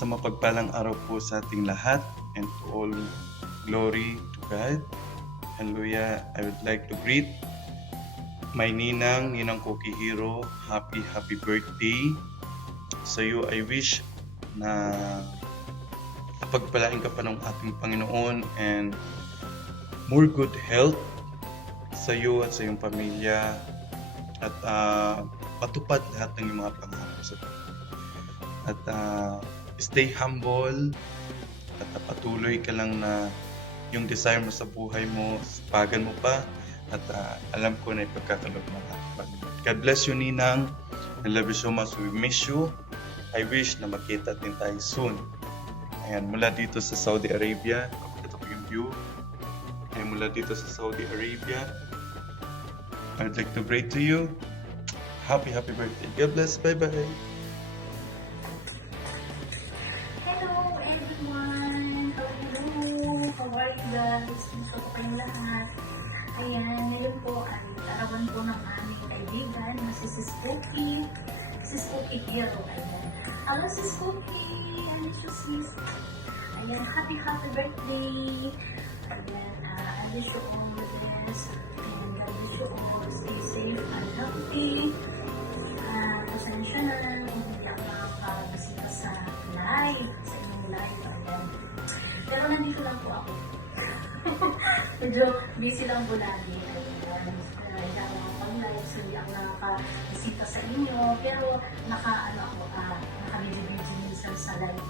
Isang mapagpalang araw po sa ating lahat, and to all glory to God. Hallelujah. I would like to greet my Ninang Cookie Hero. Happy birthday. Sa iyo I wish na pagpalain ka pa ng ating Panginoon and more good health sa iyo at sa iyong pamilya, at patupad lahat ng iyong mga pangako sa Panginoon. At stay humble at patuloy ka lang na yung desire mo sa buhay mo, sipagan mo pa, at alam ko na ipagkakaloob ng ating Panginoon. God bless you, Ninang. I love you so much. We miss you. I wish na makita din tayo soon. Ayan, mula dito sa Saudi Arabia, ito po yung view. Ayan, mula dito sa Saudi Arabia, I'd like to pray to you. Happy birthday. God bless. Bye-bye. Hello everyone! Hello! How are you guys? Gusto ko kayong lahat. Ayan, ngayon po ay larawan po ng aming kaibigan na si Sis Cookie. Sis Cookie Hero. Ayan. Hello Sis Cookie! I miss you sis. Ayan, happy birthday! Ayan, I wish you all the best. And God wish you all stay safe and healthy. Pasensya na hindi ako nakakabisita sa live, sa inyong live. Ayan. Pero nandito lang po ako. Medyo busy lang po lagi. Ayan. Hindi ako nakapag-live, so hindi ako nakakabisita sa inyo. Pero naka-video minsan sa live.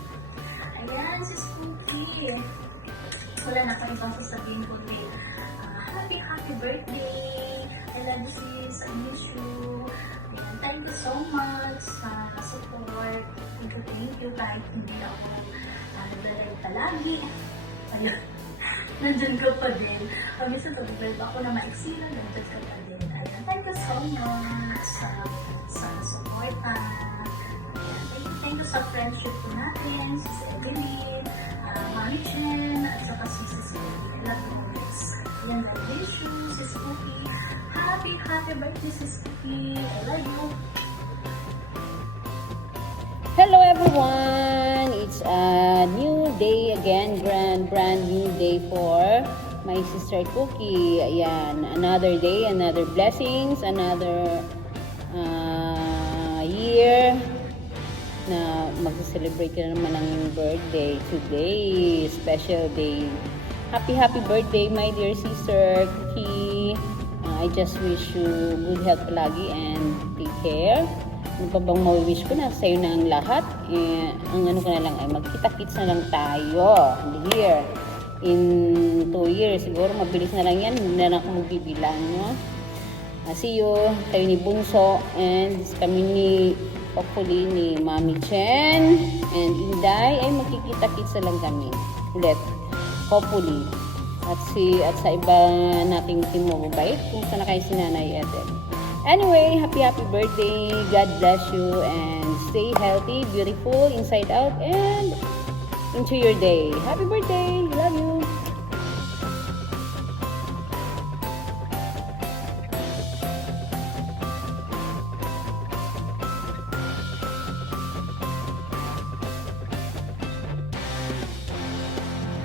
Ayan, Sis Cookie. Wala na pa ibang sasabihin ko. Happy birthday! I love you sis, I miss you. Ayan, thank you so much sa support. Thank you kahit hindi ako nag-live palagi. Ayun, nandyan ka pa din. Minsan pag-live ako na maiksila, nandyan ka pa din. Ayan, thank you so much sa support. Thank you sa friendship ko natin, si Evelyn, Mami Chen, at saka si Sis Cookie. I love you guys. Ayan, I wish you, Sis Cookie. Happy birthday, Sis Cookie. I love you. Hello everyone! It's a new day again, brand new day for my sister Cookie. Ayan, another day, another blessings, another year na magse-celebrate ka na naman ng iyong birthday. Today, special day. Happy birthday my dear sister Cookie. I just wish you good health palagi and take care. Ano pa bang mawiwish ko na sa'yo na ang lahat? Ang ano ko na lang ay magkita-kits na lang tayo here in 2 years. Siguro mabilis na lang yan, hindi na ako magbibilang, no? See you, tayo ni Bunso, and kami ni hopefully ni Mami Chen and Inday ay magkikita-kits na lang kami ulit, hopefully. At sa iba nating team mo, mabait kung sana kayo si Nanay Eden. Anyway, happy birthday. God bless you and stay healthy, beautiful, inside out, and into your day. Happy birthday. Love you.